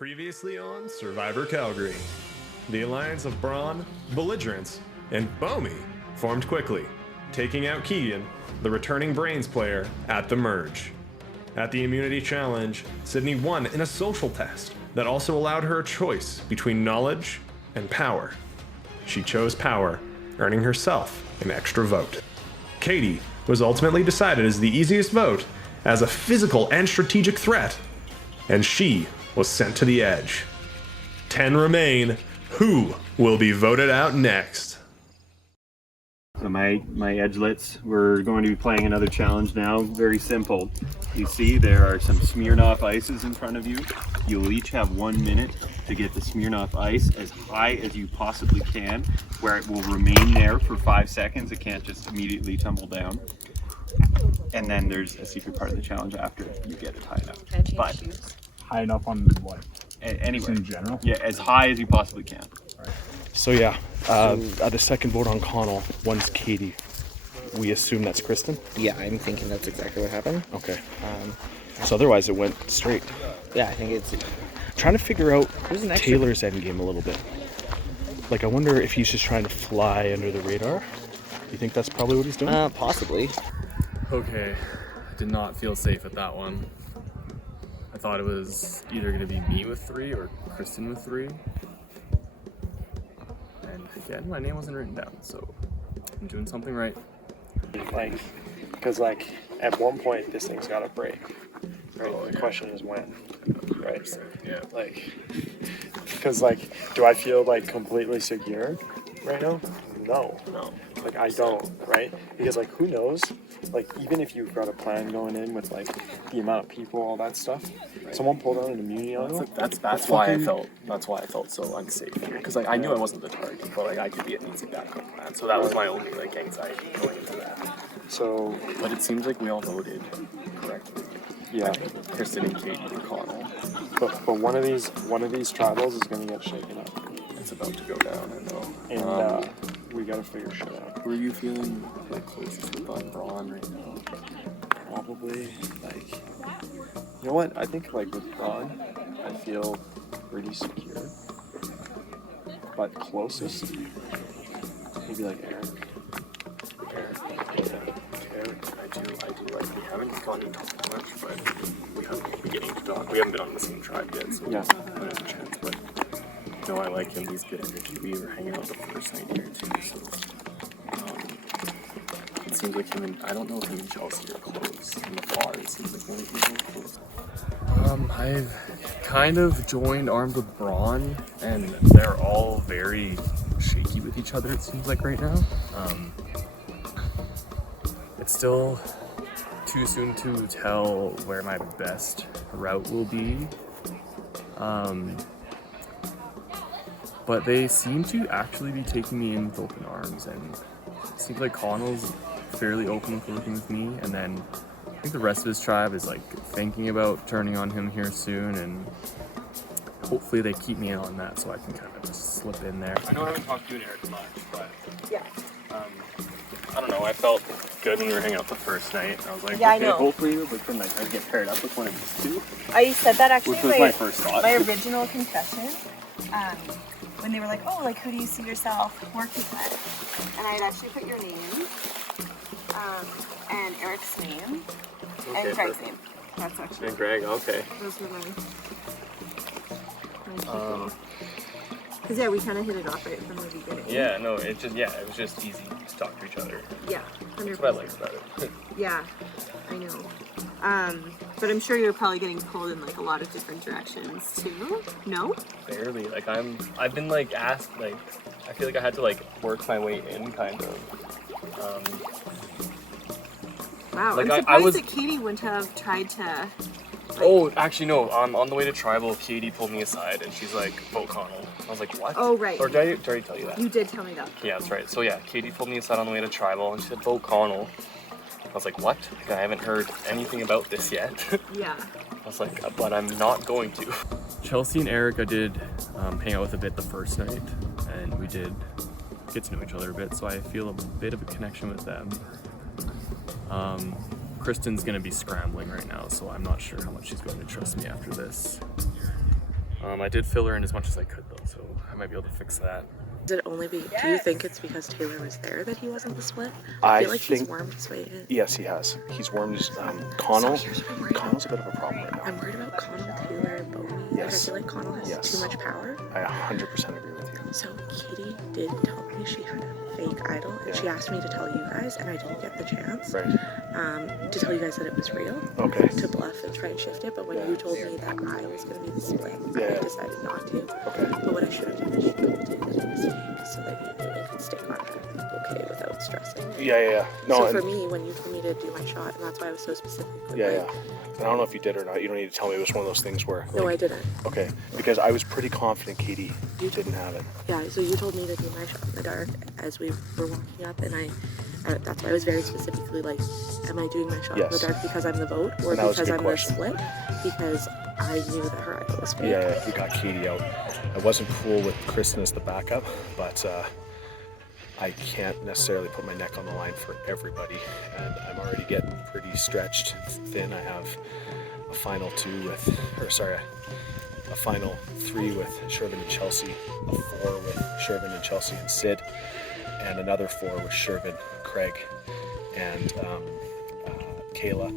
Previously on Survivor Calgary, the alliance of Braun, Belligerence, and Bomi formed quickly, taking out Keegan, the returning Brains player, at the merge. At the immunity challenge, Sydney won in a social test that also allowed her a choice between knowledge and power. She chose power, earning herself an extra vote. Katie was ultimately decided as the easiest vote as a physical and strategic threat, and she was sent to the edge. 10 remain. Who will be voted out next? So my edgelets, we're going to be playing another challenge now. Very simple. You see there are some Smirnoff ices in front of you. You will each have 1 minute to get the Smirnoff ice as high as you possibly can, where it will remain there for 5 seconds. It can't just immediately tumble down. And then there's a secret part of the challenge after you get it high enough. Can I change But shoes? High enough on what? Anywhere. In general? Yeah, as high as you possibly can. So yeah, at the second vote on Connell, one's Katie. We assume that's Kristen? Yeah, I'm thinking that's exactly what happened. Okay. So otherwise it went straight. Yeah, I think it's... Trying to figure out There's an extra... Taylor's endgame a little bit. Like, I wonder if he's just trying to fly under the radar. You think that's probably what he's doing? Possibly. Okay, I did not feel safe at that one. I thought it was either going to be me with 3 or Kristen with 3. And again, my name wasn't written down, so I'm doing something right. Like, because like at one point this thing's got to break, right? Oh, the yeah. question is when, right? Yeah. Like, because like, do I feel like completely secure right now? No. Like I don't, right? Because like, who knows? Like, even if you've got a plan going in with like the amount of people, all that stuff, someone pulled out an immunity on you. That's why I felt so unsafe here. Because like I knew I wasn't the target, but like I could be an easy backup plan. So that was my only like anxiety going into that. So, But it seems like we all voted correctly. yeah. Kristen and Katie and Connell. But one of these tribals is gonna get shaken up, It's about to go down, I know. and we gotta figure shit out. Who are you feeling like closest with on Braun right now? Probably, like, you know what? I think, like, with Braun, I feel pretty secure. But closest, maybe, like, Eric. I do. Like, we haven't gotten to talk much, but we haven't been beginning to talk. We haven't been on the same tribe yet, so Yeah. there's a chance. But no, I like him. He's good energy. We were hanging out the first night here too, so it seems like him and I don't know if him and Chelsea are close. In the bar, it seems like one of these are close. I've kind of joined armed with Braun, and they're all very shaky with each other. It seems like right now. It's still too soon to tell where my best route will be. But they seem to actually be taking me in with open arms, and it seems like Connell's fairly open with working with me, and then I think the rest of his tribe is like thinking about turning on him here soon, and hopefully they keep me in on that so I can kind of just slip in there. I know I haven't talked to you and Eric much, but Yeah. I don't know, I felt good when we were hanging out the first night. I was like, Yeah, I okay, know. hopefully we can like I'd get paired up with one of these two, I said that actually. which was my first thought. My original confession, when they were like, "Oh, like who do you see yourself working with?" And I had actually put your name, and Eric's name, Okay, and Craig's name. That's actually And Greg, okay. those were my Because yeah, we kind of hit it off right from the beginning. Yeah, no, it was just easy to talk to each other. Yeah. That's what I liked about it. Yeah, I know. But I'm sure you're probably getting pulled in like a lot of different directions too. No? Barely. Like I've been like asked, like I feel like I had to like work my way in kind of. Wow. Like, I'm I surprised was- that Katie wouldn't have tried to. Oh, actually no. On the way to tribal, Katie pulled me aside and she's like, "Vote Connell." I was like, "What?" Oh, right. Or did I already tell you that? You did tell me that. Yeah, that's right. So yeah, Katie pulled me aside on the way to tribal and she said, "Vote Connell." I was like, "What? Like, I haven't heard anything about this yet." Yeah. I was like, "But I'm not going to." Chelsea and Eric, I did hang out with a bit the first night, and we did get to know each other a bit. So I feel a bit of a connection with them. Kristen's gonna be scrambling right now, so I'm not sure how much she's going to trust me after this. I did fill her in as much as I could though, so I might be able to fix that. Did it only be? Do you think it's because Taylor was there that he wasn't the split? I feel like he's think- wormed his way in. Yes, he has. He's wormed his Connell. So here's what I'm worried Connell's a bit of a problem right now. I'm worried about Connell, Taylor, and Bowie. Like, I Yes. feel like Connell has Yes. too much power. I 100% agree with you. So Katie did tell me she had a fake idol, and she asked me to tell you guys, and I didn't get the chance. Right. To tell you guys that it was real. Okay. To bluff and try and shift it, but when you told me that I was going to be the split, Yeah. I decided not to. Okay. But what I should have done is told you that it was fake, so that you knew it could stick on her, okay, without stressing. Yeah. No, So and, for me, when you told me to do my shot, and that's why I was so specific. with, yeah. like, And I don't know if you did or not. You don't need to tell me. It was one of those things where. No, I like, didn't. Okay. Because I was pretty confident Katie didn't have it. Yeah, so you told me to do my shot in the dark as we were walking up, and that's why I was very specifically like, am I doing my shot in the Yes. dark because I'm the vote, or And that was a because good I'm question. the split? Because I knew that her idol was fake. Yeah, you got Katie out. I wasn't cool with Kristen as the backup, but I can't necessarily put my neck on the line for everybody, and I'm already getting pretty stretched thin. I have a final a final 3 with Shervin and Chelsea, a 4 with Shervin and Chelsea and Sid, and another 4 with Shervin, Craig, and Kayla,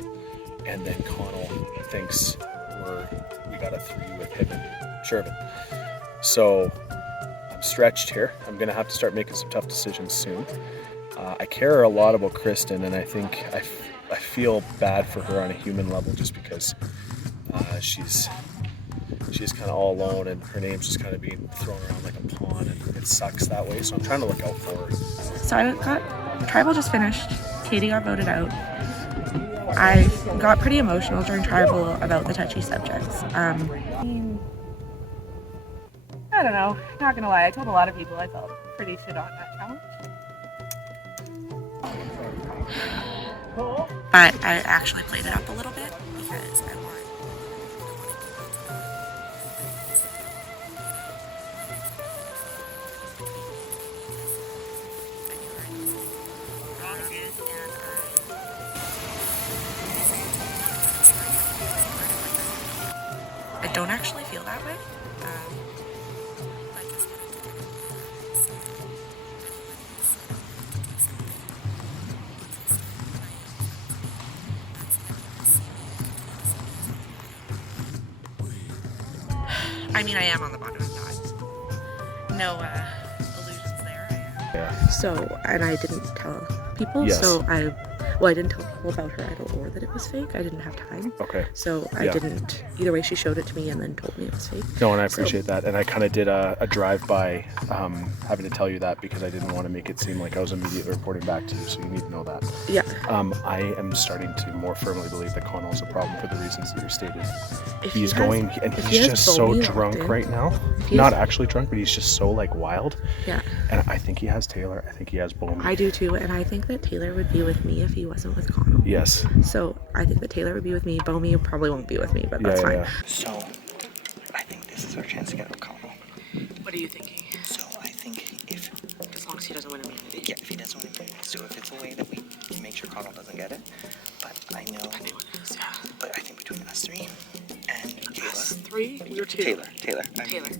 and then Connell thinks we got a 3 with him and Shervin. So I'm stretched here. I'm gonna have to start making some tough decisions soon. I care a lot about Kristen, and I think I feel bad for her on a human level just because she's kind of all alone, and her name's just kind of being thrown around like a pawn, and it sucks that way. So I'm trying to look out for her. So I got tribal just finished. Katie got voted out. I got pretty emotional during tribal about the touchy subjects. I don't know. Not gonna lie, I told a lot of people I felt pretty shit on that challenge. But I actually played it up a little bit because I wanted. I don't actually feel that way. I mean, I am on the bottom. I'm not. No illusions there. I am. Yeah. So, and I didn't tell people. Yes. So I didn't tell people about her idol or that it was fake. I didn't have time. Okay. So I didn't. Either way, she showed it to me and then told me it was fake. No, and I appreciate that. And I kind of did a drive-by having to tell you that because I didn't want to make it seem like I was immediately reporting back to you, so you need to know that. Yeah. I am starting to more firmly believe that Connell's a problem for the reasons that you stated. If He's he has- going, and if he's he has just so Bowie locked drunk in- right now. he Not has- actually drunk, but he's just so like wild. Yeah. And I think he has Taylor. I think he has Bowman. I do too, and I think that Taylor would be with me if he wasn't with Connell. Yes. So I think that Taylor would be with me. Bomi probably won't be with me, but that's fine. So, I think this is our chance to get out of Connell. What are you thinking? So, I think if, As long as he doesn't win immunity. yeah, if he doesn't win immunity, so if it's a way that we make sure Connell doesn't get it, but I know, but I think between us 3 and Kayla. 3? You're 2. Taylor. Taylor,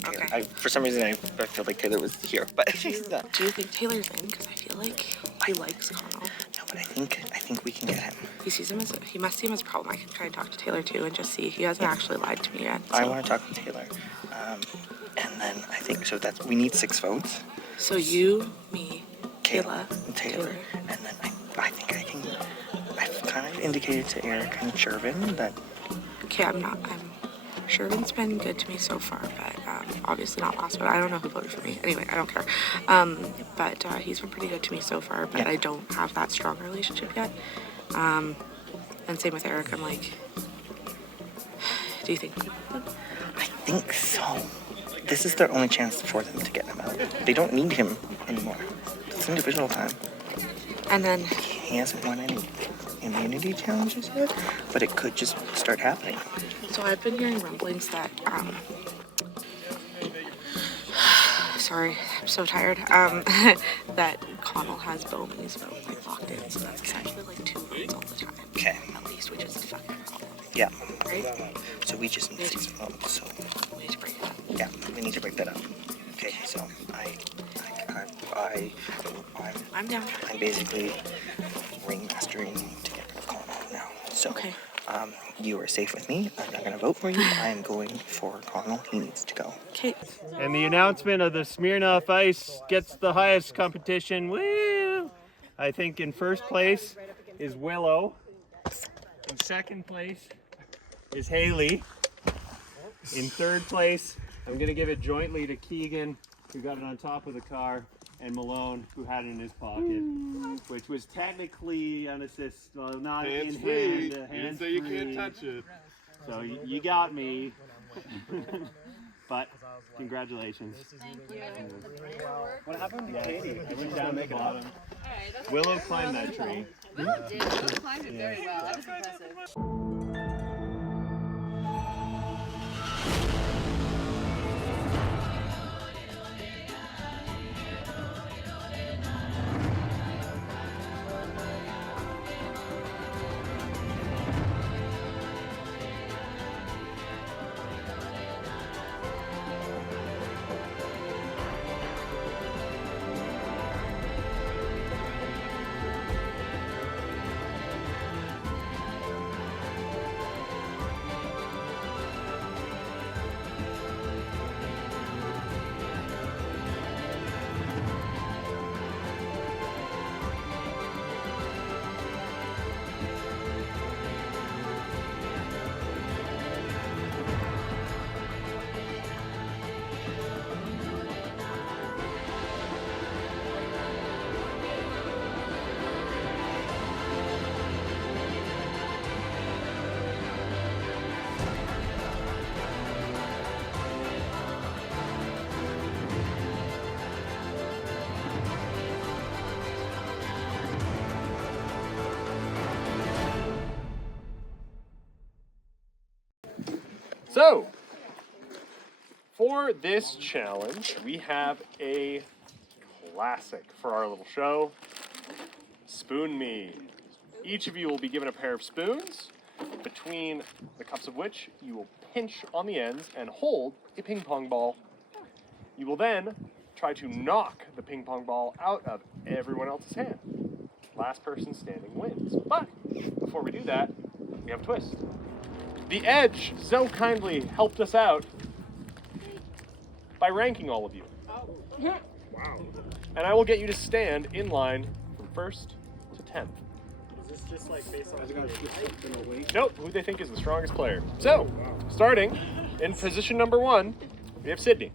okay. For some reason, I feel like Taylor was here, but she's not. Do you think Taylor's in? Because I feel like he likes Connell. No, but I think we can get him. He must see him as a problem. I can try and talk to Taylor too and just see. He hasn't actually lied to me yet. So. I want to talk to Taylor, and then I think so. That's we need 6 votes. So you, me, Kayla, Kayla, Taylor, and then I think I can. I've kind of indicated to Eric and Shervin that. Okay, Shervin's been good to me so far, but obviously not last vote. I don't know who voted for me. Anyway, I don't care. But he's been pretty good to me so far, but I don't have that strong relationship yet. And same with Eric. I'm like, do you think? I think so. This is their only chance for them to get him out. They don't need him anymore. It's individual time. And then He hasn't won any immunity challenges yet, but it could just start happening. so I've been hearing rumblings that sorry, I'm so tired. That Connell has Bowman's vote like locked in, so that's essentially like 2 votes all the time. Okay. At least, which is a fucking problem, Yeah. right? So we just need 6 votes. So We need to break it up. need to break that up. Okay, so I'm down. I'm basically ringmastering to get rid of Colin now. So, Okay. You are safe with me. I'm not going to vote for you. I am going for Connell. He needs to go. Okay. And the announcement of the Smirnoff Ice gets the highest competition. Woo! I think in first place is Willow. In second place is Haley. In third place, I'm going to give it jointly to Keegan, who got it on top of the car, and Malone, who had it in his pocket, which was technically unassisted, well, not in hand. Hands free. You can't touch it. So you got me. But congratulations. Thank you. What happened to Katie? I went down the bottom. Willow climbed that tree. Willow did. Willow climbed it very well. That was impressive. So, for this challenge, we have a classic for our little show. Spoon Me. Each of you will be given a pair of spoons, between the cups of which you will pinch on the ends and hold a ping pong ball. You will then try to knock the ping pong ball out of everyone else's hand. Last person standing wins. But before we do that, we have a twist. The Edge so kindly helped us out by ranking all of you. Wow. And I will get you to stand in line from 1st to 10th. Is this just like based on Nope, who they think is the strongest player. So, starting in position number 1, we have Sydney.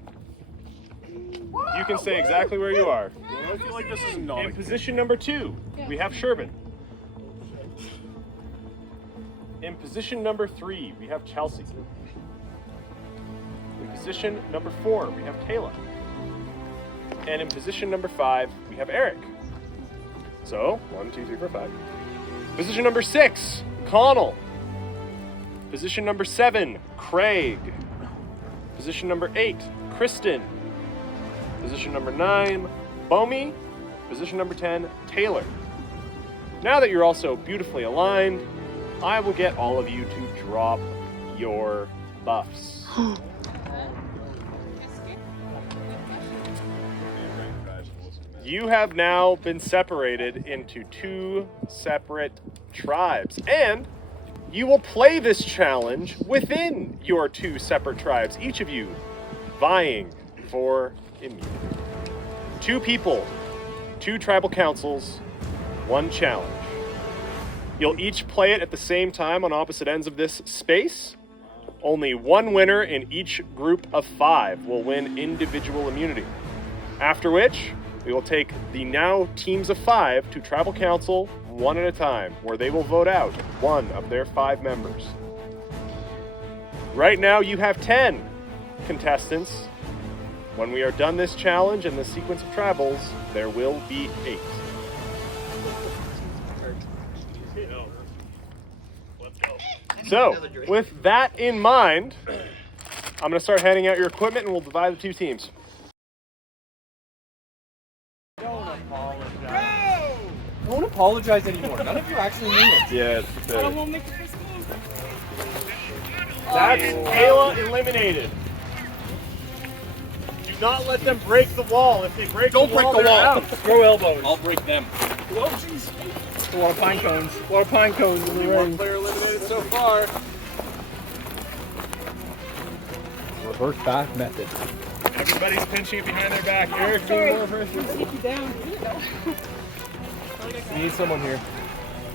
You can say exactly where you are. I feel like this is not In position number 2, we have Shervin. In position number 3, we have Chelsea. In position number 4, we have Kayla. And in position number 5, we have Eric. So, 1, 2, 3, 4, 5. Position number 6, Connell. Position number 7, Craig. Position number 8, Kristen. Position number 9, Bomi. Position number 10, Taylor. Now that you're also beautifully aligned, I will get all of you to drop your buffs. You have now been separated into 2 separate tribes, and you will play this challenge within your 2 separate tribes, each of you vying for immunity. 2 people, 2 tribal councils, 1 challenge. You'll each play it at the same time on opposite ends of this space. Only 1 winner in each group of 5 will win individual immunity. After which, we will take the now teams of 5 to tribal council 1 at a time, where they will vote out 1 of their 5 members. Right now you have 10 contestants. When we are done this challenge and the sequence of tribals, there will be 8. So, with that in mind, I'm going to start handing out your equipment and we'll divide the 2 teams. Don't apologize anymore. None of you actually mean it. Yeah, it's pathetic. That's Kayla eliminated. not let them break the wall. If they break Don't the wall, break the they're wall. out. Throw elbows. I'll break them. Oh, jeez. A lot of pine cones. A lot of pine cones in the Only one ring. player eliminated so far. Reverse back method. Everybody's pinching it behind their back. Eric, being more pressure. We need someone here.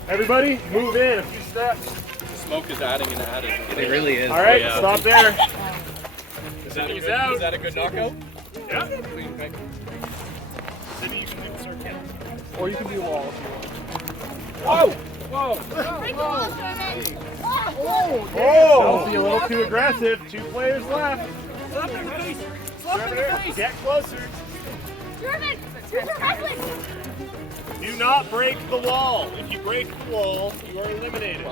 Everybody, move in a few steps. The smoke is adding and adding. It really is. All right, yeah. stop there. Is that a good knockout? Yeah. Clean pick. Maybe you can do the circuit. Or you can do a wall if you want. Whoa! Oh! Don't be a little too aggressive. 2 players left. Slap him in the face! Slap him in the face! Get closer. German! You're wrestling! Do not break the wall. If you break the wall, you are eliminated.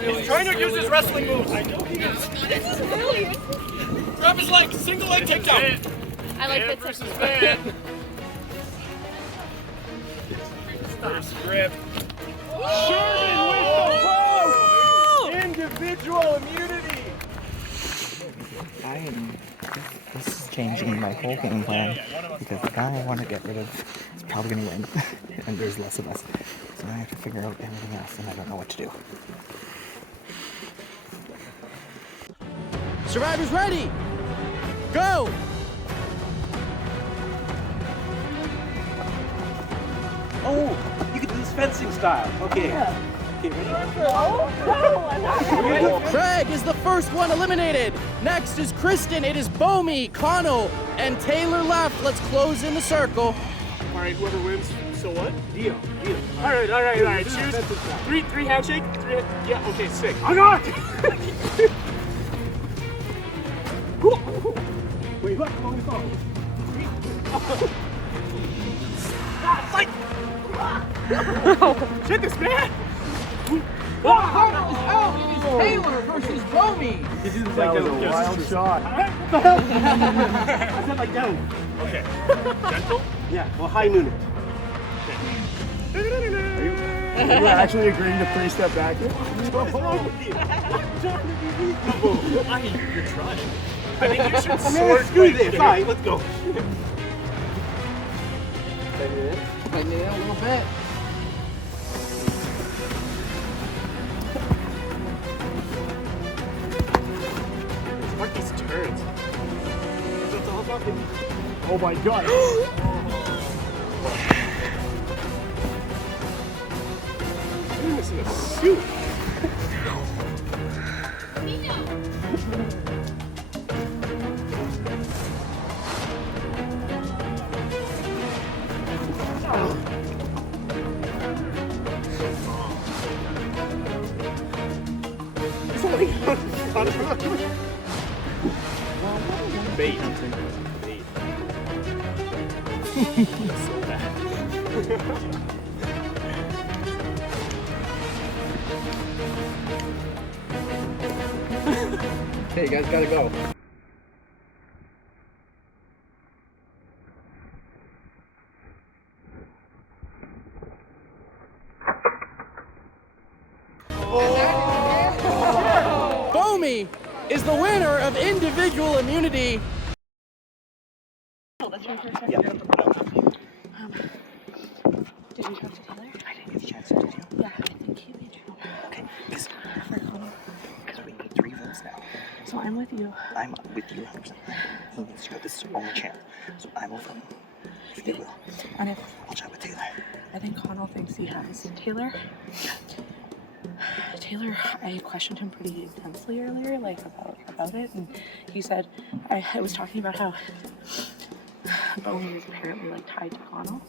He's trying to use his wrestling moves. I know he is. This is really... Grab his leg. Single leg takedown. I like Man this. versus man. First grip. Sherman with the post! Individual immunity. This is changing my whole game plan because the guy I want to get rid of is probably going to win, and there's less of us. So now I have to figure out everything else, and I don't know what to do. Survivors ready! Go! Oh, you can do this fencing style. Okay. Craig is the first one eliminated. Next is Kristen. It is Bomi, Connell, and Taylor left. Let's close in the circle. All right, whoever wins, so what? Deal. All right. Choose three handshake. Yeah. Okay. Sick. Oh God! Wait, what? Come on, we follow. Shit, this man! Taylor versus Bomi. This is That was a wild shot. I said like down. Okay. Gentle? Yeah, well, high noon it. You were actually agreeing to 3-step back here? What's wrong with you? I'm trying to be reasonable. You're trying. I think you should Man, sword screw fight this. here. All right, let's go. I need a little bit. Fuck these turns. That's all fucking. Oh my God. You're missing a suit. Bait. So bad. Hey, you guys gotta go. Bomi is the winner of individual immunity. Did you talk to Taylor? I didn't get a chance to do. Yeah, I think he made you. Okay, because we need 3 votes now. So I'm with you. I'm with you 100%. He needs to go. This is our only chance. So I will vote. If you will. And if I'll chat with Taylor. I think Connell thinks he has Taylor. Taylor, I questioned him pretty intensely earlier, like about it, and he said I was talking about how Bowen is apparently like tied to Connell,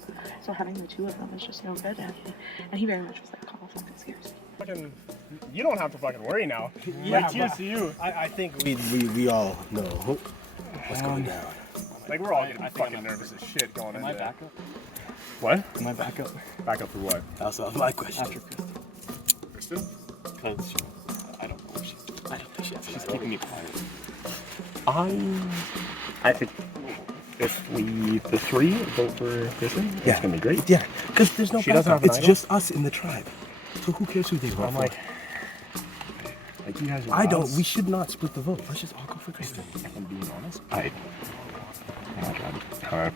so having the 2 of them is just no good. And he very much was like, Connell fucking scares me. Fucking, you don't have to fucking worry now. Yeah, Like, cheers to you. I think we all know what's going down. Like we're all getting fucking nervous as shit going in Am I there. back up? What? Am I back up? Back up for what? That's my question. After Kristen. Kristen? Because I don't know. I don't know. She's keeping me quiet. I think if we, the 3, vote for Kristen, Yeah. it's gonna be great. Yeah, because there's no She doesn't backup. have an It's idol? just us in the tribe. So who cares who they vote I'm for? like, Like you guys are I don't. odds. We should not split the vote. Let's just all go for Kristen. If I'm being honest, I'd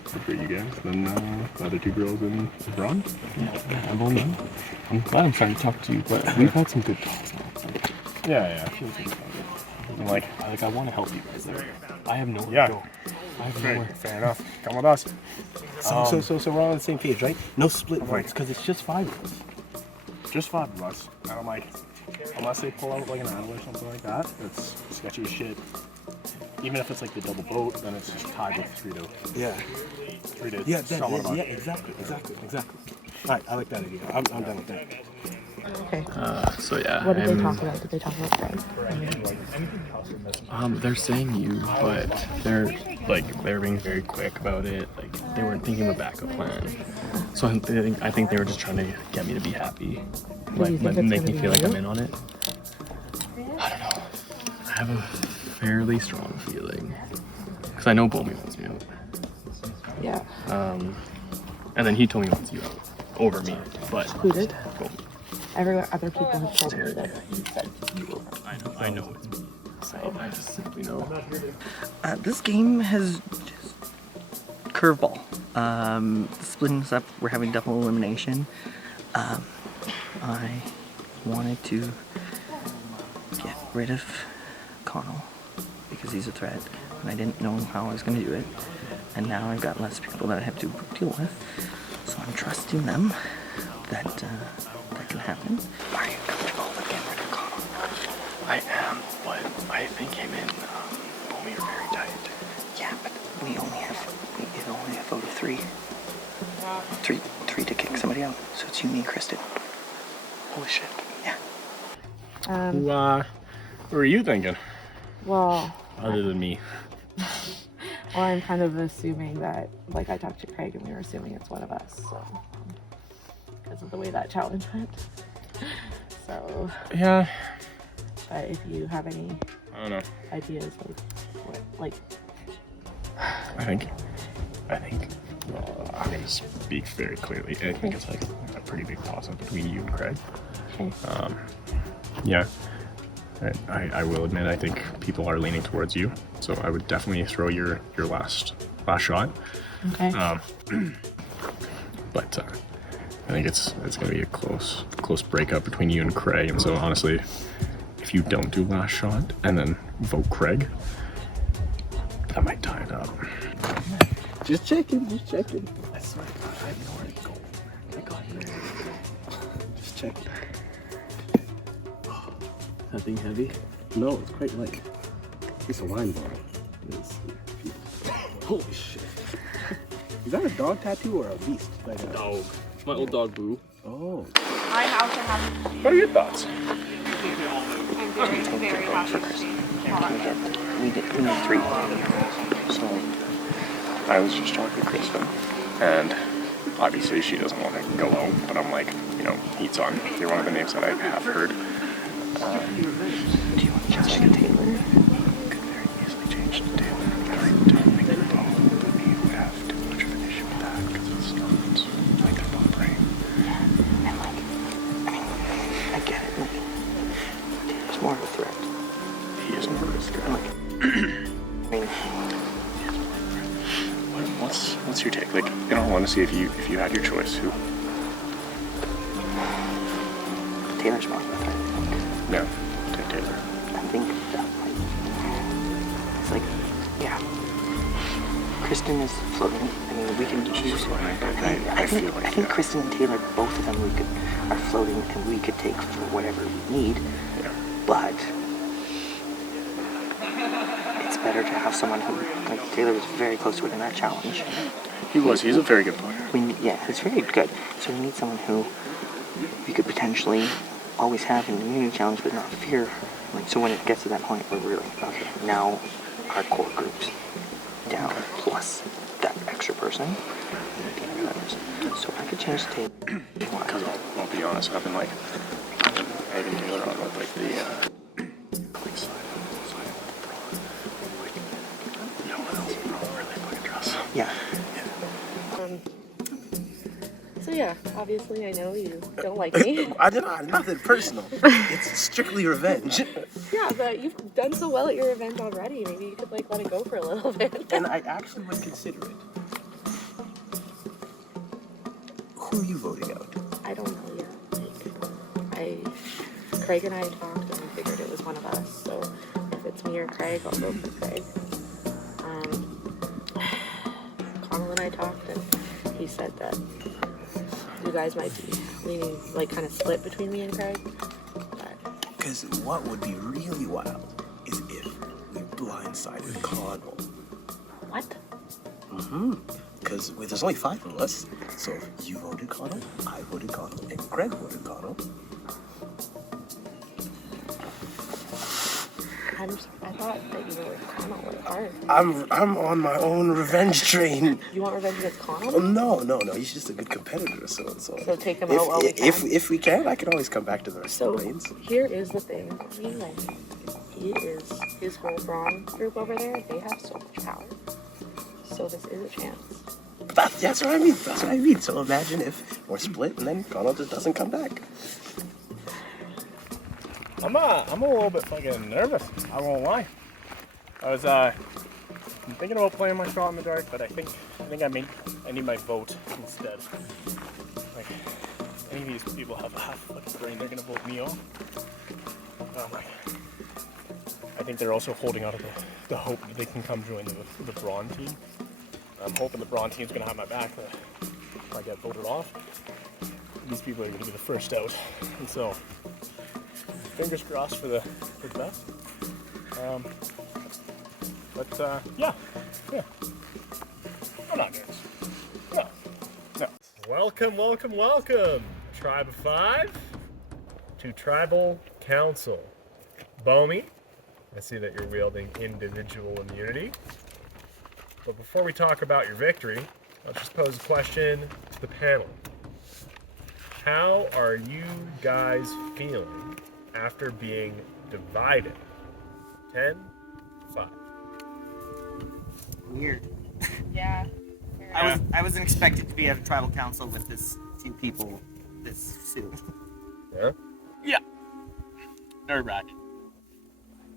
prefer you guys than the other two girls in Braun. Yeah, I'm glad I'm trying to talk to you, but we've had some good talks now. Yeah, I feel good about it. And like I want to help you guys there. I have nowhere to go. I have nowhere. Fair enough. Come with us. Um, So we're all on the same page, right? No split votes, because it's just 5 of us. Just 5 of us. And I'm like, unless they pull out like an idol or something like that, that's sketchy as shit. Even if it's like the double vote, then it's just tied with 3 to. Yeah. 3 to. Yeah, exactly. All right, I like that idea. I'm done with that. Okay. So yeah. What did they talk about? Did they talk about Craig? They're saying you, but they're being very quick about it. Like they weren't thinking of a backup plan. So I think they were just trying to get me to be happy, like make me feel like I'm in on it. I don't know. I have a fairly strong feeling because I know Bomi wants me out. Yeah. And then he told me he wants you out over me, but Who did? Bomi. Other people have told me that you said you were. I know it's me. So I just simply know. This game has just curveball. Splitting us up, we're having double elimination. I wanted to get rid of Connell because he's a threat, and I didn't know how I was going to do it. And now I've got less people that I have to deal with, so I'm trusting them that that can happen. Are you comfortable with getting rid of Connell? I am, but I think him and Bomi are very tight. Yeah, but we only have a vote of 3. Three to kick somebody out. So it's you, me, and Kristen. Holy shit. Yeah. Who are you thinking? Well, Other than me. well, I'm kind of assuming that, like, I talked to Craig and we were assuming it's one of us, so because of the way that challenge went. So Yeah. but if you have any I don't know. ideas, like I think. I'm gonna speak very clearly. I think it's like a pretty big toss-up between you and Craig. Okay. Yeah. I will admit I think people are leaning towards you, so I would definitely throw your last shot. Okay. But I think it's gonna be a close breakup between you and Craig, and so honestly, if you don't do last shot and then vote Craig, that might tie it up. Just checking. I swear to God, I have nowhere to go. I got it. Just checking. That thing heavy? No, it's quite light. It's a wine bottle. Holy shit. Is that a dog tattoo or a beast? Like a Dog. My old dog Boo. Oh. My house are having. What are your thoughts? I'm very happy. We need 3. So, I was just talking to Kristen, and obviously she doesn't want to go out, but I'm like, Heat's on. You're one of the names that I have heard. Do you want to just take Taylor? Could very easily change to Taylor, but I don't think they're both. You have too much of an issue with that because it's not like they're both brain. And I get it. Taylor's more of a threat. He is more of a threat. What's your take? Like, I want to see if you had your choice, who? Taylor's more of a threat. Yeah, take Taylor. I think that, it's like, yeah. Kristen is floating. We can choose. I think Kristen and Taylor, both of them, are floating, and we could take for whatever we need. Yeah. But it's better to have someone who, like Taylor, was very close to winning that challenge. He was. He's a very good player. He's very good. So we need someone who we could potentially always have in the immunity challenge, but not fear. So when it gets to that point, we're really okay. Now our core group's down, plus that extra person. So I could change the table. Because I'll be honest, I've been like, Megan Taylor on with like the side of the no one else really fucking trust. Yeah. so yeah, obviously I know you don't like me. I did not, nothing personal. It's strictly revenge. Yeah, but you've done so well at your event already. Maybe you could like let it go for a little bit. And I actually would consider it. Who are you voting out? I don't know yet. Craig and I talked and we figured it was one of us. So if it's me or Craig, I'll vote for Craig. Connell and I talked and he said that you guys might be leaning like kind of split between me and Craig. Because what would be really wild is if we blindsided Connell. What? Because there's only 5 of us. So if you voted Connell, I voted Connell, and Greg voted Connell. I thought that you were with Connell like hard. I'm on my own revenge train. You want revenge against Connell? Oh, no. He's just a good competitor. So take him out while we can. If we can, I can always come back to the rest of the lanes. Here is the thing. I mean, like, his whole Braun group over there, they have so much power. So this is a chance. That's what I mean. So imagine if we're split and then Connell just doesn't come back. I'm a little bit fucking nervous. I won't lie. I'm thinking about playing my shot in the dark, but I think I need my vote instead. Like, any of these people have a half like a brain, they're gonna vote me off. I think they're also holding out of the hope that they can come join the Braun team. I'm hoping the Braun team's gonna have my back if I get voted off. These people are gonna be the first out, and so fingers crossed for the best. Yeah. I'm not nervous. No. Welcome, Tribe of 5 to Tribal Council. Bomi, I see that you're wielding individual immunity. But before we talk about your victory, I'll just pose a question to the panel. How are you guys feeling after being divided? 10, 5. Weird. Yeah. I wasn't expected to be at a tribal council with this few people this soon. Yeah? Yeah. Nerve-wracking.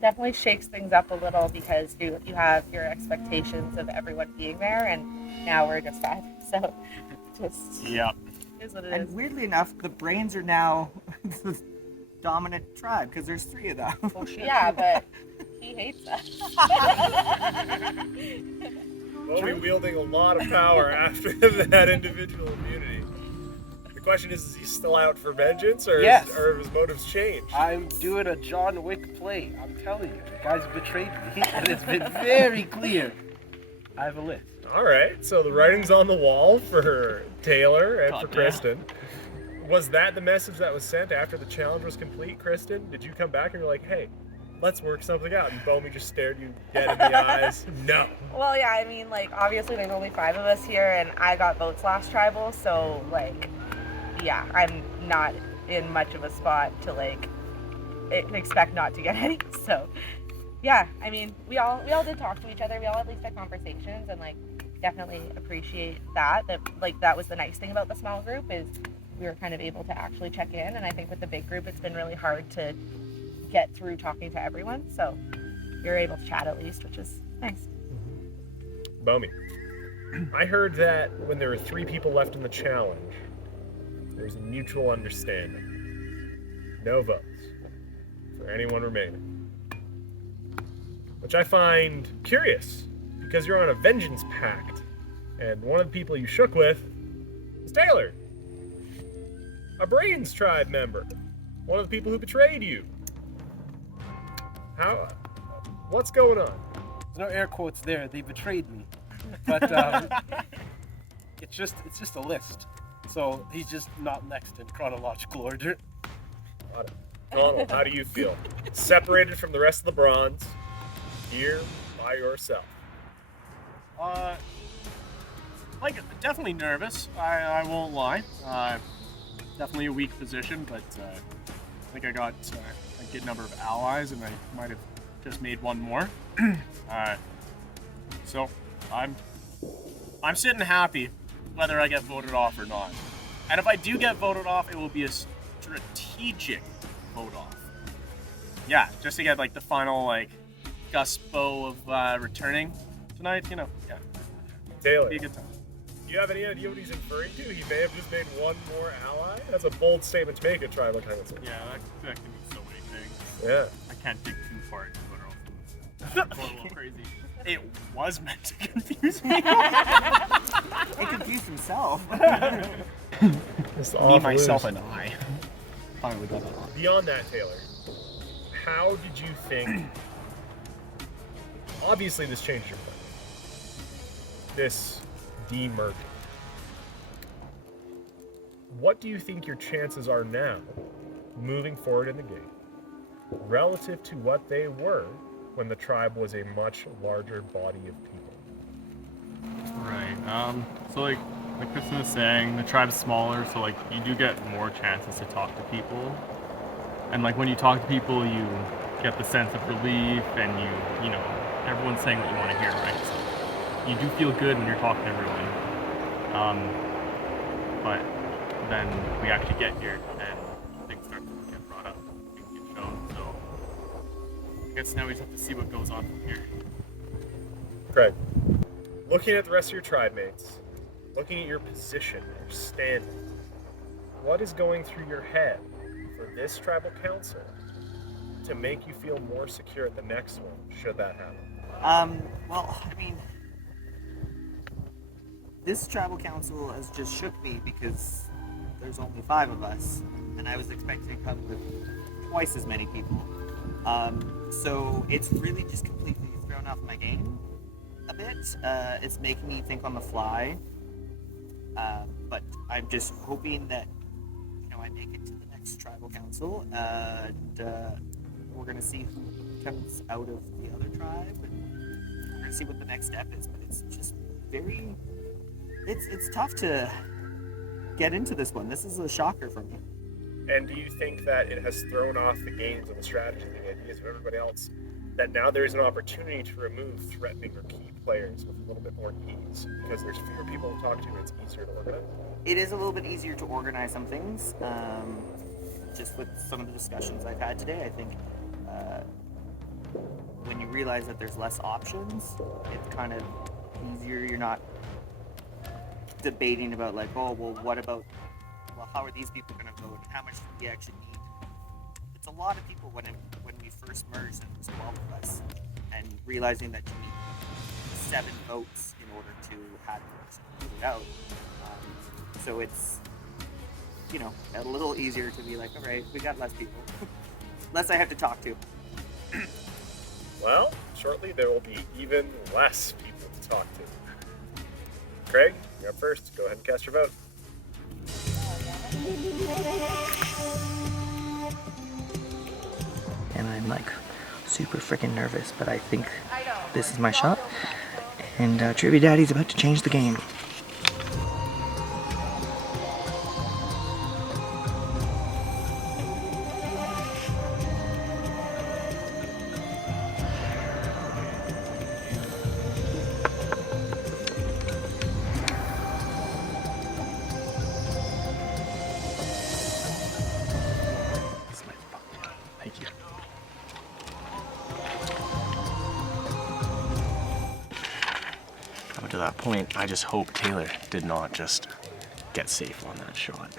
Definitely shakes things up a little because you have your expectations of everyone being there, and now we're just 5. So just is what it is. And weirdly enough, the Brains are now the dominant tribe because there's 3 of them. Well, yeah, but he hates us. We'll be wielding a lot of power after that individual immunity. The question is he still out for vengeance, or Yes. or have his motives changed? I'm doing a John Wick play. I'm telling you, the guys betrayed me, and it's been very clear. I have a list. All right, so the writing's on the wall for Taylor and for Kristen. Was that the message that was sent after the challenge was complete, Kristen? Did you come back and you're like, hey, let's work something out? And Bomi just stared you dead in the eyes. No. Well, yeah, I mean, like, obviously there's only 5 of us here, and I got votes last tribal, so, like, yeah, I'm not in much of a spot to, like, expect not to get any. So, yeah, I mean, we all did talk to each other. We all at least had conversations, and, like, definitely appreciate that. Like, that was the nice thing about the small group is we were kind of able to actually check in, and I think with the big group, it's been really hard to get through talking to everyone, so you're able to chat at least, which is nice. Bomi, I heard that when there were 3 people left in the challenge, there was a mutual understanding. No votes for anyone remaining. Which I find curious, because you're on a vengeance pact, and one of the people you shook with is Taylor, a Brains tribe member, one of the people who betrayed you. What's going on? There's no air quotes there. They betrayed me, but it's just a list. So he's just not next in chronological order. Donald, how do you feel? Separated from the rest of the Bronze, here by yourself. Like, definitely nervous. I won't lie. Definitely a weak position, but I think I got a good number of allies, and I might have just made one more. So I'm sitting happy, whether I get voted off or not. And if I do get voted off, it will be a strategic vote off. Yeah, just to get like the final like guspo of returning tonight, you know. Yeah. Taylor, Be a good time. do you have any idea what he's inferring to? He may have just made one more ally? That's a bold statement to make at Tribal Council. Yeah, that can be so many things. Yeah. I can't dig too far into it or else it's going a little crazy. It was meant to confuse me. He confused himself. Me, myself, and I. Finally got that on. Beyond that, Taylor, how did you think? Obviously, this changed your plan. This demerging. What do you think your chances are now, moving forward in the game, relative to what they were when the tribe was a much larger body of people? Right. So like Kristen was saying, the tribe's smaller, so like you do get more chances to talk to people. And like when you talk to people, you get the sense of relief, and you know, everyone's saying what you want to hear, right? So you do feel good when you're talking to everyone. But then we actually get here, and things start to get brought up, things get shown. So I guess now we just have to see what goes on from here. Craig, looking at the rest of your tribe mates, looking at your position, your standing, what is going through your head for this tribal council to make you feel more secure at the next one, should that happen? Well, I mean, this tribal council has just shook me because there's only 5 of us, and I was expecting to come with twice as many people. So it's really just completely thrown off my game a bit. It's making me think on the fly, but I'm just hoping that, you know, I make it to the next tribal council, and we're gonna see who comes out of the other tribe, and we're gonna see what the next step is. But it's just very, it's tough to get into this one. This is a shocker for me. And do you think that it has thrown off the games and the strategy and the ideas of everybody else, that now there's an opportunity to remove threatening or key players with a little bit more ease because there's fewer people to talk to and it's easier to organize? It is a little bit easier to organize some things. Just with some of the discussions I've had today, I think when you realize that there's less options, it's kind of easier. You're not debating about like, oh, well, what about, well, how are these people going to vote? How much do we actually need? It's a lot of people when we first merged, and it was 12 of us, and realizing that you need 7 votes in order to have it voted out. So it's, you know, a little easier to be like, all right, we got less people. Less I have to talk to. Well, shortly there will be even less people to talk to. Craig, you're up first. Go ahead and cast your vote. And I'm like super freaking nervous, but I think this is my shot. And Trivia Daddy's about to change the game. Thank you. Up to that point, I just hope Taylor did not just get safe on that shot.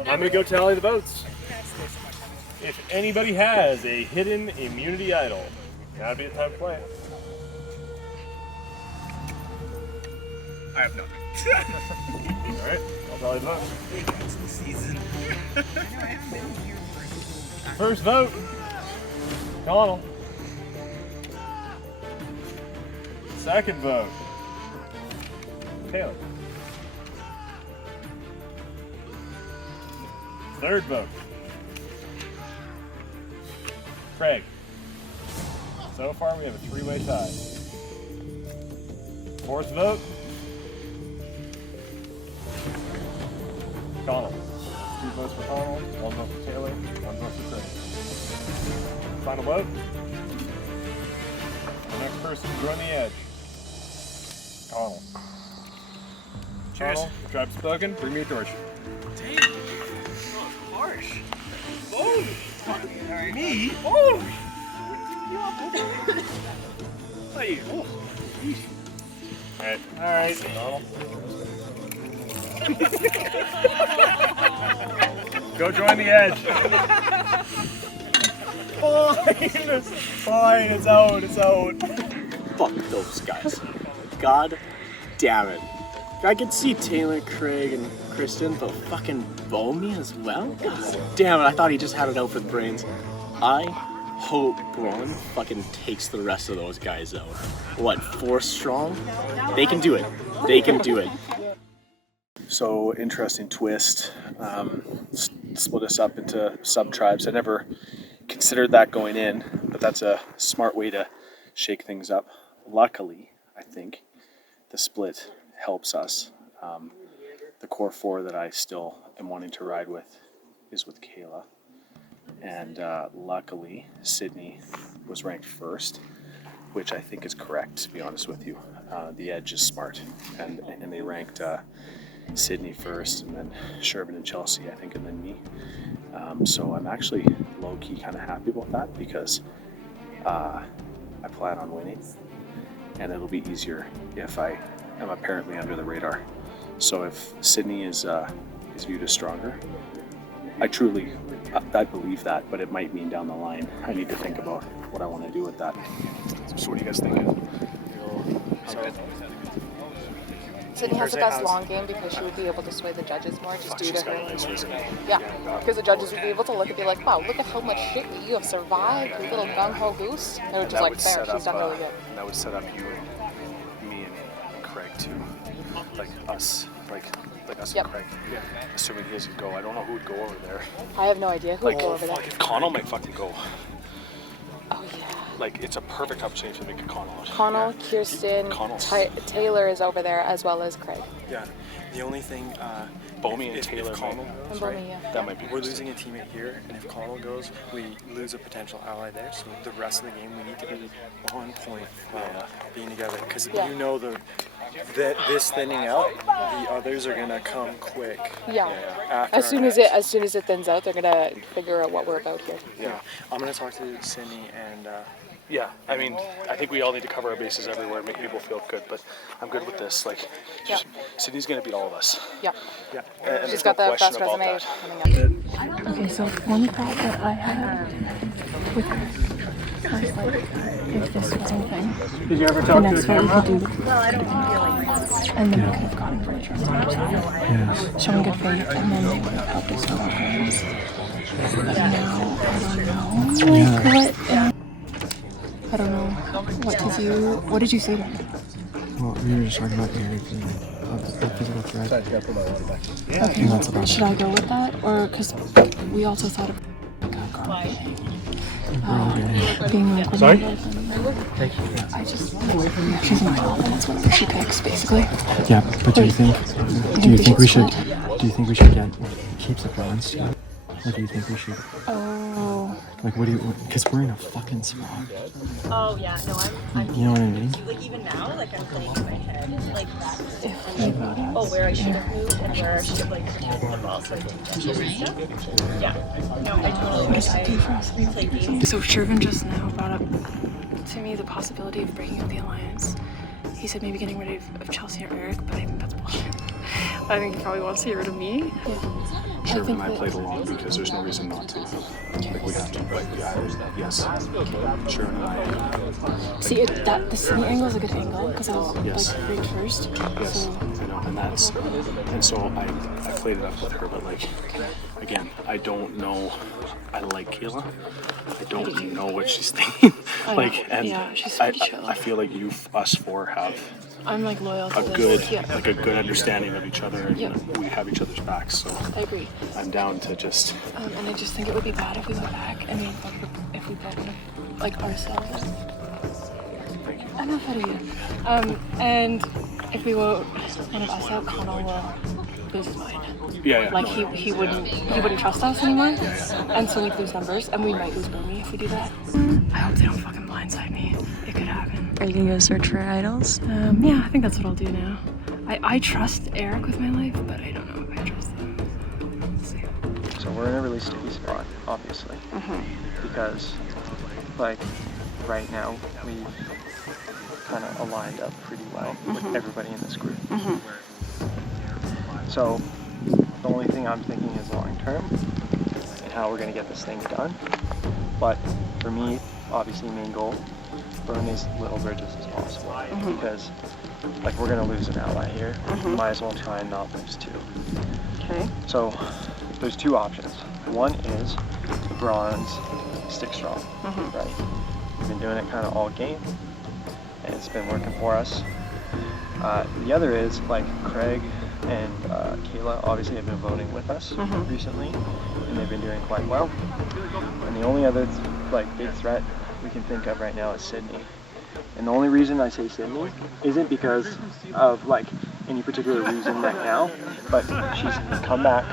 I'm going to go tally the votes. If anybody has a hidden immunity idol, that'd be the time to play it. I have nothing. All right, I'll tally the votes. Season. First vote, Connell. Second vote, Taylor. Third vote, Craig. So far we have a 3-way tie. Fourth vote, Connell. 2 votes for Connell, 1 vote for Taylor, 1 vote for Craig. Final vote. The next person to join the edge. Connell. Cheers. Connell, your tribe's spoken. Bring me a torch. Damn. Harsh. Oh. Me? Oh. Hey. Oh. Alright, Connell. Go join the edge. Fine, it's out. Fuck those guys. God damn it. I could see Taylor, Craig, and Kristen, but fucking Bomi as well? God damn it, I thought he just had it out for the brains. I hope Braun fucking takes the rest of those guys out. What, 4 strong? They can do it. They can do it. So interesting twist. Split us up into sub-tribes. I never considered that going in, but that's a smart way to shake things up. Luckily, I think the split helps us. The core 4 that I still am wanting to ride with is with Kayla. And luckily, Sydney was ranked first, which I think is correct, to be honest with you. The edge is smart, and they ranked Sydney first, and then Shervin and Chelsea, I think, and then me. So I'm actually low-key kind of happy about that, because I plan on winning, and it'll be easier if I am apparently under the radar. So if Sydney is viewed as stronger, I believe that, but it might mean down the line I need to think about what I want to do with that. So what do you guys think? Sydney has the best long game because she would be able to sway the judges more just due to her. Yeah, because the judges would be able to look and be like, wow, look at how much shit you have survived, you little gung-ho goose. And they're just like, there, she's done really good. And that would set up you and me and Craig too. Like us Yep. and Craig. Yeah. Assuming he doesn't go. I don't know who would go over there. I have no idea who would go over there. If Connell might fucking go. Oh yeah. Like, it's a perfect opportunity to make a Connell out. Connell, Kirsten, Taylor is over there as well as Craig. Yeah. The only thing, Bomi and Taylor. If Connell And goes, Bomi, yeah. That might be. We're losing a teammate here, and if Connell goes, we lose a potential ally there. So the rest of the game, we need to be on point, being together, because you know this thinning out, the others are gonna come quick. Yeah. After As soon as it thins out, they're gonna figure out what we're about here. Yeah. I'm gonna talk to Sydney and. Yeah, I mean, I think we all need to cover our bases everywhere, make people feel good, but I'm good with this. Like, Sydney's going to beat all of us. Yeah. Yeah. And She's there's got no the question best about resume that. coming up. Okay, so one thought that I had with her was like, if this was a thing, Did you ever talk to the camera? And then we could have gotten furniture and showing good faith, and then they would have helped us with our friends. But now, I don't know what to do. What did you say to me? Well, we were just talking about the physical threat. Okay, and that's about should I go with that? Or, because we also thought of like being like, sorry? Thank you. I just, she's my confidence whenever she picks, basically. Yeah, but do you think we should get keep the bronze team? Or do you think we should? Oh. Like, what do you? Because we're in a fucking spot. Oh yeah, no, I'm. You know what I mean? Like even now, like I'm playing in my head, like where I should have moved and where I should have like protected the ball so I didn't touch it and stuff. Yeah. No, I totally. What does that do for us? So Shervin just now brought up to me the possibility of breaking up the alliance. He said maybe getting rid of Chelsea or Eric, but I think that's bullshit. I think he probably wants to get rid of me. Yeah. Shervin and I played along because there's no reason not to. Like, we have to. Like, yes. Shervin and I. See, the Sydney angle is a good angle because I was like rigged first. Yes, so. I know, and so I played it up with her, but like, again, I don't know. I like Kayla. I don't know what she's thinking. Like, and yeah, she's pretty chill. I feel like us four have. I'm like loyal to a good understanding of each other, and we have each other's backs. So I agree. I'm down to just. And I just think it would be bad if we went back and if we both like ourselves. Thank you. Enough out of you. And if we vote one of us out, Connell will lose his mind. Yeah. Like he wouldn't trust us anymore, and so we'd lose numbers, and we might lose Bomi if we do that. I hope they don't fucking blindside me. It could happen. Are you gonna go search for idols? Yeah, I think that's what I'll do now. I trust Eric with my life, but I don't know if I trust them. Let's see. So we're in a really sticky spot, obviously, because like right now we kind of aligned up pretty well with everybody in this group. So the only thing I'm thinking is long term and how we're going to get this thing done. But for me, obviously main goal, burn as little bridges as possible because like we're going to lose an ally here. Might as well try and not lose two. Okay. So there's two options. One is the bronze stick strong, right? We've been doing it kind of all game and it's been working for us. The other is like Craig and Kayla obviously have been voting with us recently and they've been doing quite well. And the only other like big threat we can think of right now is Sydney. And the only reason I say Sydney isn't because of like any particular reason right now, but she's come back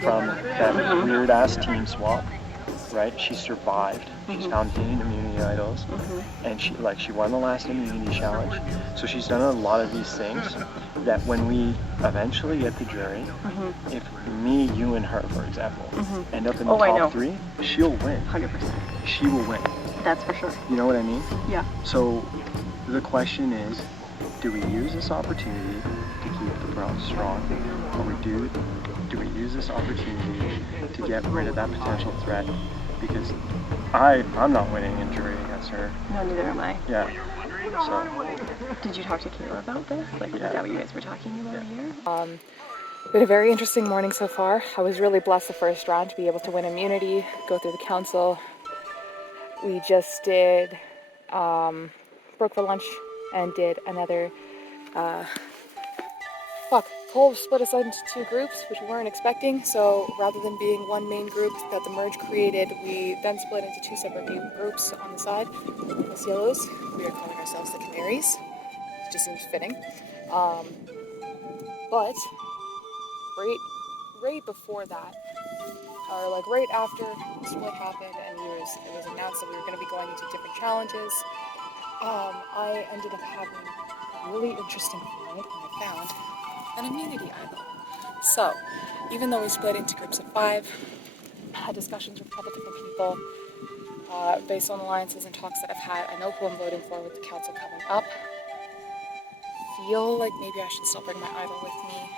from that weird ass team swap, right? She survived. She's found hidden immunity idols, and she won the last immunity challenge. So she's done a lot of these things that when we eventually get the jury, if me, you, and her, for example, end up in the top 3, she'll win. 100%. She will win. That's for sure. You know what I mean? Yeah. So the question is, do we use this opportunity to keep the bronze strong, or do we use this opportunity to get rid of that potential threat? Because I'm not winning in jury against her. No, neither am I. Yeah. So. Did you talk to Kayla about this? Like, is that what you guys were talking about here? Been a very interesting morning so far. I was really blessed the first round to be able to win immunity, go through the council. We just did, broke for lunch and did another, Cole split us into 2 groups, which we weren't expecting. So rather than being one main group that the merge created, we then split into 2 separate main groups on the side. The yellows, we are calling ourselves the Canaries. It just seems fitting. But right before that, or like right after the split happened and it was announced that we were going to be going into different challenges, I ended up having a really interesting find when I found an immunity idol. So, even though we split into groups of 5, had discussions with a couple different people, based on alliances and talks that I've had, I know who I'm voting for with the council coming up. Feel like maybe I should still bring my idol with me.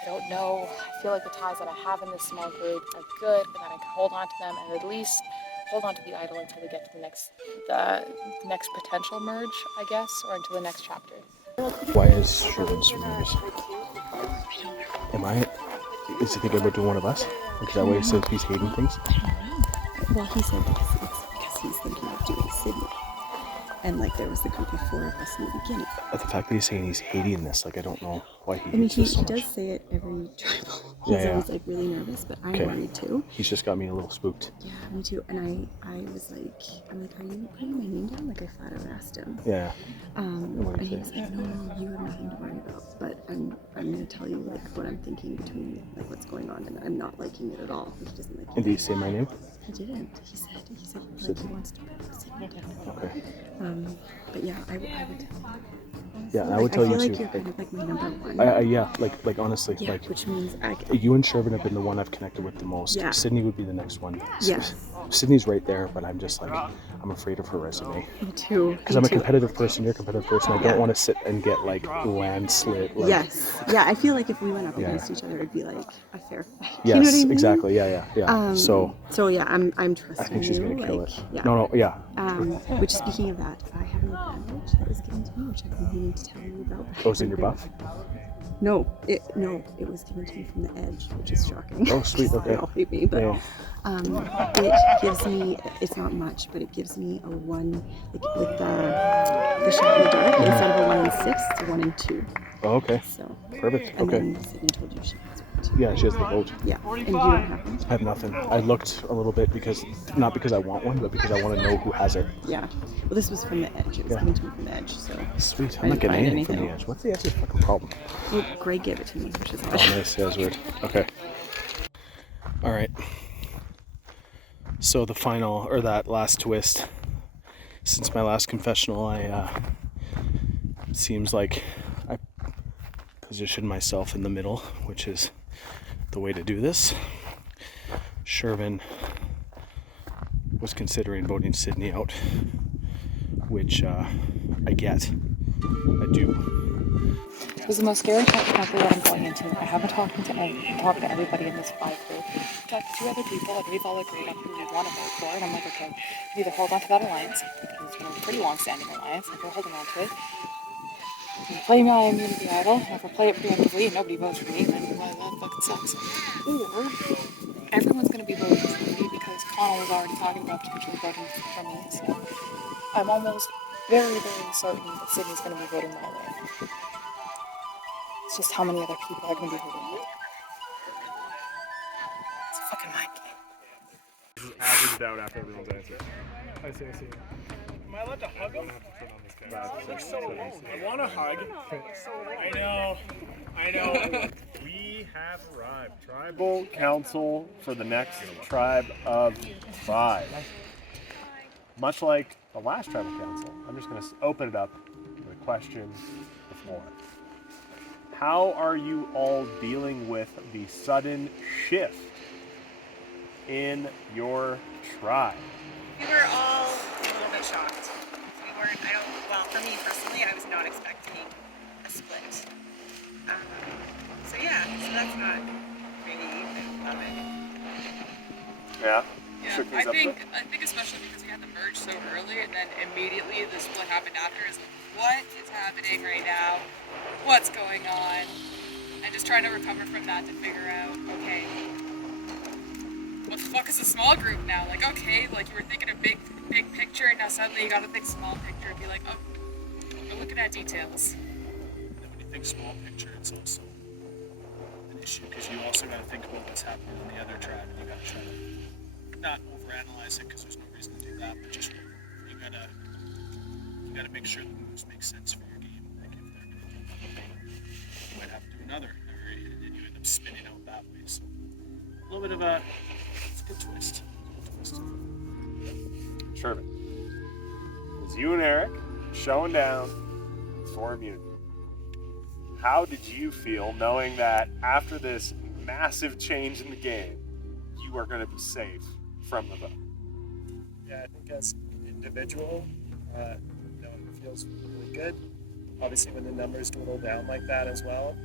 I don't know. I feel like the ties that I have in this small group are good, and that I can hold on to them and at least hold on to the idol until we get to the next potential merge, I guess, or into the next chapter. Why is Shervin so nervous? Is he thinking about doing one of us? Is that why he said he's hating things? Well, he said because he's thinking of doing Sydney. And like there was the group of 4 of us in the beginning. The fact that he's saying he's hating this, like I don't know why he hates this so he much. does say it every tribal. He's always like really nervous, but I'm worried too. He's just got me a little spooked. Yeah, me too. And I was like, are you putting my name down? Like I flat out asked him. Yeah. And he was like, no, you have nothing to worry about. But I'm gonna tell you like what I'm thinking between like what's going on, and I'm not liking it at all. He doesn't like it. And did he say my name? He didn't. He said like he wants to put Sydney down. Okay. But yeah, I would tell you. Yeah, I would tell you too. I feel too. like you're kind of like my number 1. Yeah, like honestly, yeah, like which means you and Shervin have been the one I've connected with the most. Yeah. Sydney would be the next one. Yes. Sydney's right there, but I'm just like, I'm afraid of her resume. Me too. Because I'm a competitive person, you're a competitive person. I don't want to sit and get like landslid. Like, yes. Yeah, I feel like if we went up against each other, it'd be like a fair fight. Yes, you know what I mean? Exactly. Yeah. So yeah, I'm trusting I think she's gonna you, kill like, it. Yeah. No, yeah. Which speaking of that, I have an advantage that was given to me, which I've been meaning to tell you about. Oh, it's in your buff? No, it was given to me from the edge, which is shocking. Oh, sweet. Okay. They all hate me, but it gives me. It's not much, but it gives me a 1 like, with the shot in the dark. Instead of a 1 in 6, it's a 1 in 2. Oh, okay. So perfect. And okay. then Sydney told you she has 1. Yeah, she has the vote. Yeah, and you don't have one. I have nothing. I looked a little bit because, not because I want one, but because I want to know who has it. Yeah. Well, this was from the edge. It was given to me from the edge, so. Sweet. I I'm not didn't getting find anything from the edge. What's the edge's fucking problem? Well, Greg gave it to me, which is Oh, odd. nice. Yeah, that's weird. Okay. All right. So the final, or that last twist, since my last confessional, seems like I positioned myself in the middle, which is the way to do this. Shervin was considering voting Sydney out, which I get. I do. It was the most scary time exactly what I'm going into. I haven't talked to everybody in this 5 group. I've talked to 2 other people, and we've all agreed on who we want to vote for. And I'm like, okay, we either hold on to that alliance, because it's a pretty long-standing alliance, and we're holding on to it. We play my immunity idol, and if we play it preemptively and nobody votes for me, then well, that fucking sucks. Or everyone's going to be voting for me because Connell was already talking about potentially voting for me. So I'm almost very, very certain that Sydney's going to be voting my way. It's just how many other people are going to be voting for. It's a fucking mind game. Averaged out after everyone's answer. I see. Am I allowed to hug him? They're so alone. I want to hug. I know. We have arrived. Tribal Council for the next Tribe of 5. Much like the last Tribal Council, I'm just going to open it up with a question before. How are you all dealing with the sudden shift in your tribe? We were all a little bit shocked. Well, for me personally, I was not expecting a split. So that's not really love it. Yeah? Yeah, I think especially because we had the merge so early and then immediately the split happened after is what is happening right now? What's going on? And just trying to recover from that to figure out, okay, what the fuck is a small group now? Like, okay, like you were thinking a big picture and now suddenly you gotta think small picture and be like, oh, we're looking at details. And when you think small picture, it's also an issue because you also got to think about what's happening in the other tribe, and you got to try to not overanalyze it because there's no reason to do that, but just you gotta make sure the moves make sense for your game. Like if they're gonna do one thing, you might have to do another, and then you end up spinning out that way. So a little bit of it's a good twist. Shervin, it was you and Eric showing down for immunity. How did you feel knowing that after this massive change in the game, you are going to be safe from the vote? Yeah, I think as an individual, it feels really good. Obviously, when the numbers dwindle down like that as well,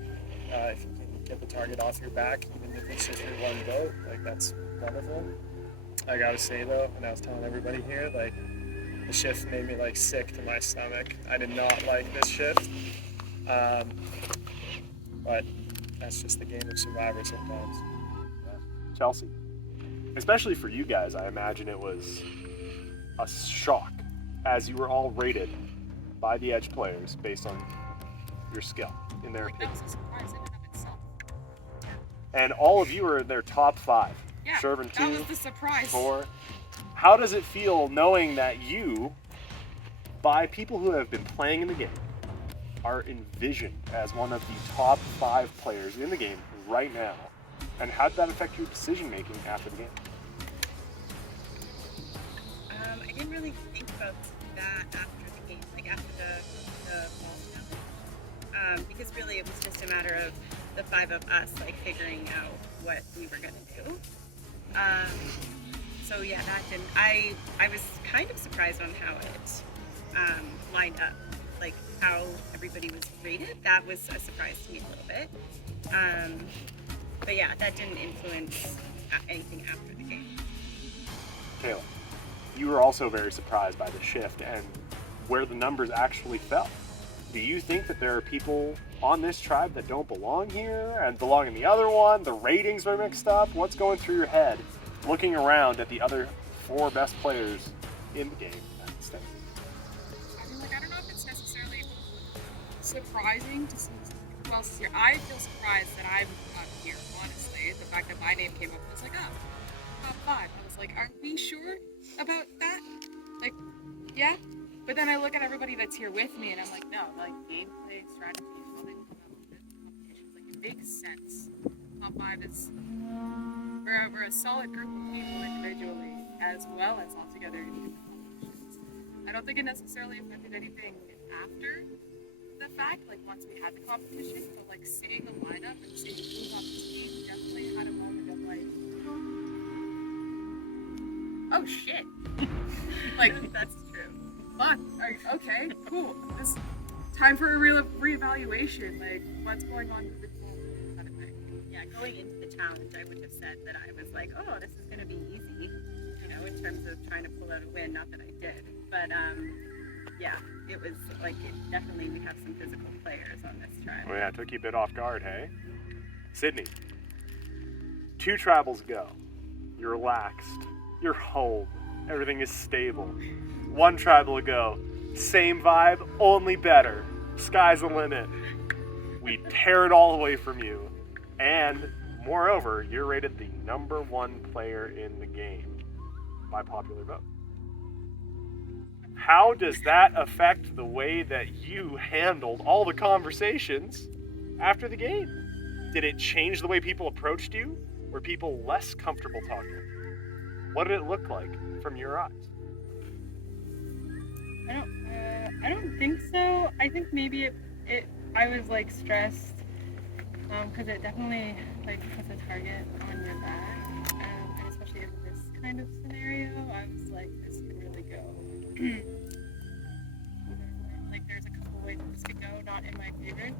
if you can get the target off your back, even if it's just your one vote, like that's wonderful. I gotta say though, and I was telling everybody here, like the shift made me like sick to my stomach. I did not like this shift, but that's just the game of Survivor sometimes. Yeah. Chelsea, especially for you guys, I imagine it was a shock as you were all rated by the Edge players based on your skill in their opinion. That was a surprise in and of itself. And all of you are in their top 5. Yeah, Shervin 2, that was the surprise. 4. How does it feel knowing that you, by people who have been playing in the game, are envisioned as one of the top 5 players in the game right now? And how did that affect your decision making after the game? I didn't really think about that after the game, like after the ball count. Because really it was just a matter of the 5 of us like figuring out what we were gonna do. So yeah, that didn't. I was kind of surprised on how it lined up, like how everybody was rated. That was a surprise to me a little bit. But yeah, that didn't influence anything after the game. Kayla, you were also very surprised by the shift and where the numbers actually fell. Do you think that there are people on this tribe that don't belong here and belong in the other one? The ratings were mixed up. What's going through your head looking around at the other 4 best players in the game? I mean, like, I don't know if it's necessarily surprising to see who else is here. I feel surprised that I'm not here, honestly. The fact that my name came up, I was like, oh, top 5. I was like, are we sure about that? Like, yeah? But then I look at everybody that's here with me and I'm like, no, like gameplay, strategy, how they come up with competitions, like it makes sense. Top 5 is, we're a solid group of people individually as well as all together in different competitions. I don't think it necessarily affected anything after the fact, like once we had the competition, but like seeing the lineup and seeing who's on the team definitely had a moment of like, oh shit. Like, that's true. Fuck, okay, cool. This time for a real reevaluation, like what's going on with the team kind of thing. Yeah, going into the challenge, I would have said that I was like, oh, this is going to be easy, you know, in terms of trying to pull out a win. Not that I did, but yeah, it was like, definitely we have some physical players on this trial. Oh yeah, took you a bit off guard, hey? Sydney, 2 tribals ago, you're relaxed, you're home, everything is stable. 1 tribal ago, same vibe, only better. Sky's the limit. We tear it all away from you. And moreover, you're rated the #1 player in the game by popular vote. How does that affect the way that you handled all the conversations after the game? Did it change the way people approached you? Were people less comfortable talking? What did it look like from your eyes? I don't think so. I think maybe I was like stressed because it definitely like puts a target on your back, and especially in this kind of scenario, I was like, this could really go. Like there's a couple ways this could go, not in my favor.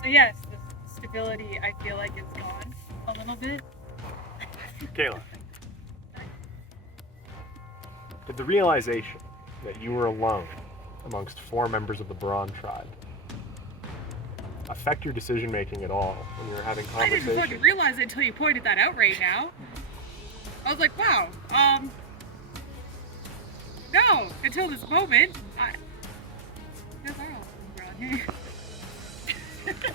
So yes, the stability I feel like is gone a little bit. Kayla, did the realization that you were alone amongst 4 members of the Braun tribe affect your decision making at all when you were having I conversations? didn't fucking realize it until you pointed that out right now. I was like, wow, no, until this moment, you guys are all around here.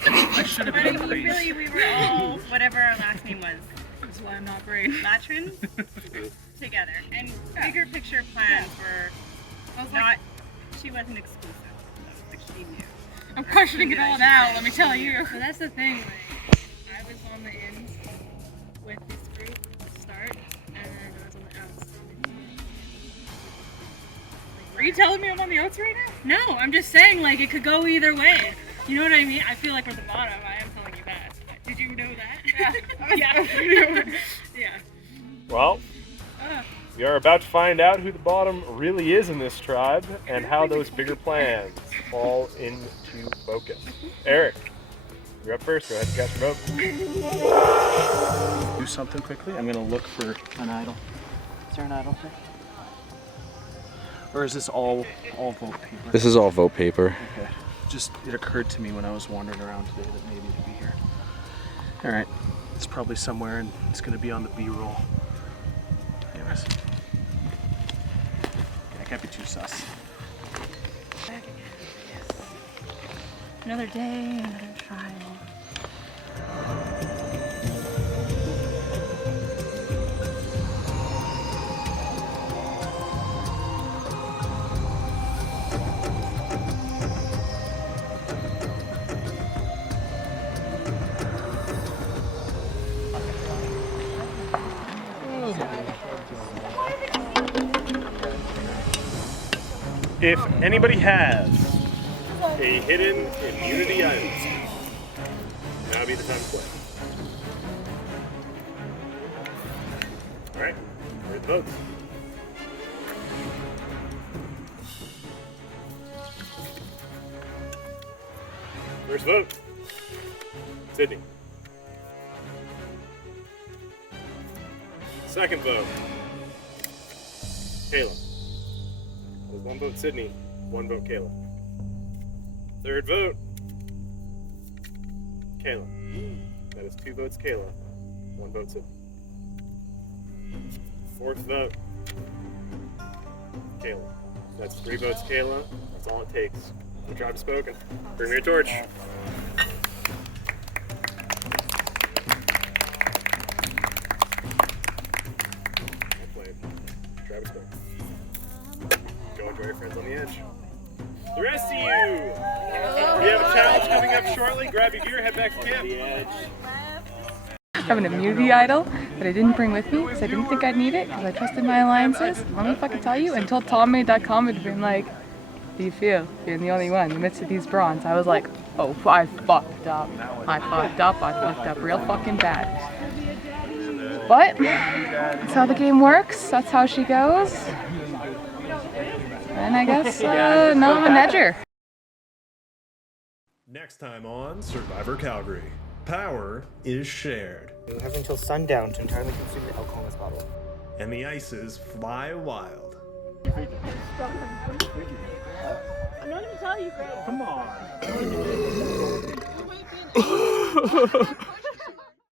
I should have been afraid. Really, we were all, whatever our last name was. That's why I'm not brave. Latrins together. And bigger picture plans were not, she wasn't exclusive. Like she knew. I'm questioning it all now, let me tell you. So that's the thing, like, I was on the ins with this group to start, and then I was on the outs. Are you telling me I'm on the outs right now? No, I'm just saying, like, it could go either way. You know what I mean? I feel like we're the bottom. I am telling you that. Did you know that? Yeah. Yeah. Well, we are about to find out who the bottom really is in this tribe and how those bigger plans fall into focus. Eric, you're up first. Go ahead and cast your vote. Do something quickly. I'm gonna look for an idol. Is there an idol here? Or is this all vote paper? This is all vote paper. Okay. Just, it occurred to me when I was wandering around today that maybe it'd be here. All right. It's probably somewhere and it's gonna be on the B-roll. Anyways. I can't be too sus. Another day, another trial. If anybody has a hidden immunity item, now would be the time to play. Alright, here's the votes. First vote, Sydney. Second vote, Kayla. That is 1 vote Sydney, 1 vote Kayla. Third vote, Kayla. That is 2 votes Kayla, 1 vote Sydney. Fourth vote, Kayla. That's 3 votes Kayla. That's all it takes. The tribe's spoken. Bring me your torch. grab a spoon. Go enjoy your friends on the edge. The rest of you, we have a challenge coming up shortly. Grab your gear, head back to camp. I have an immunity idol that I didn't bring with me because I didn't think I'd need it because I trusted my alliances. Let me fucking tell you, until Tom made that comment and been like, do you feel you're the only one in the midst of these bronze? I was like, oh, I fucked up. I fucked up real fucking bad. But that's how the game works. That's how she goes. And I guess now I'm an edger. Next time on Survivor Calgary, power is shared. You have until sundown to entirely consume the alcohol in this bottle. And the ices fly wild. I'm not gonna tell you, Greg. Come on.